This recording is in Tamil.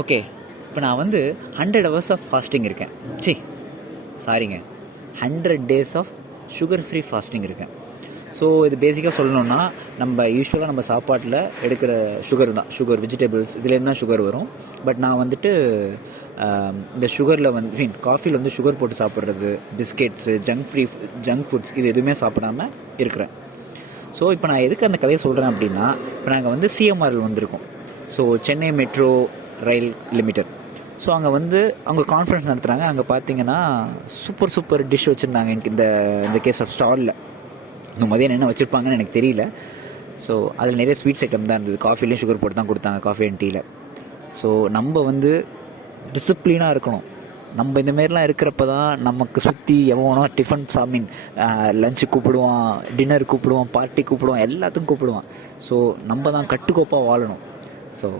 ஓகே. இப்போ நான் வந்து 100 ஹவர்ஸ் ஆஃப் ஃபாஸ்டிங் இருக்கேன். சாரிங்க, 100 days of sugar free fasting இருக்கேன். ஸோ இது பேசிக்காக சொல்லணுன்னா, நம்ம யூஸ்வலாக நம்ம சாப்பாட்டில் எடுக்கிற சுகர் தான், சுகர் வெஜிடபிள்ஸ் இதுலேருந்து தான் சுகர் வரும். பட் நான் வந்துட்டு இந்த சுகரில் காஃபியில் வந்து சுகர் போட்டு சாப்பிட்றது, பிஸ்கெட்ஸு, ஜங்க் ஃபுட்ஸ் இது எதுவுமே சாப்பிடாமல் இருக்கிறேன். ஸோ இப்போ நான் எதுக்கு அந்த கதையை சொல்கிறேன் அப்படின்னா, இப்போ நாங்கள் வந்து சிஎம்ஆரில் வந்திருக்கோம். So Chennai metro rail limited. So அங்கே வந்து அவங்க கான்ஃபரன்ஸ் நடத்துகிறாங்க. அங்கே பார்த்தீங்கன்னா சூப்பர் டிஷ் வச்சுருந்தாங்க. எனக்கு இந்த கேஸ் ஆஃப் ஸ்டாலில் இந்த மதியம் என்ன வச்சுருப்பாங்கன்னு எனக்கு தெரியல. ஸோ அதில் நிறைய ஸ்வீட்ஸ் ஐட்டம் தான் இருந்தது. காஃபிலையும் சுகர் போட்டு தான் கொடுத்தாங்க, காஃபி அண்ட் டீயில். ஸோ நம்ம வந்து டிசிப்ளினாக இருக்கணும். நம்ம இந்தமாரிலாம் இருக்கிறப்ப தான் நமக்கு சுற்றி எவனோ டிஃபன் லஞ்சு கூப்பிடுவான், டின்னர் கூப்பிடுவான், பார்ட்டி கூப்பிடுவான், எல்லாத்துக்கும் கூப்பிடுவான். ஸோ நம்ம தான் கட்டுக்கோப்பாக வாழணும். ஸோ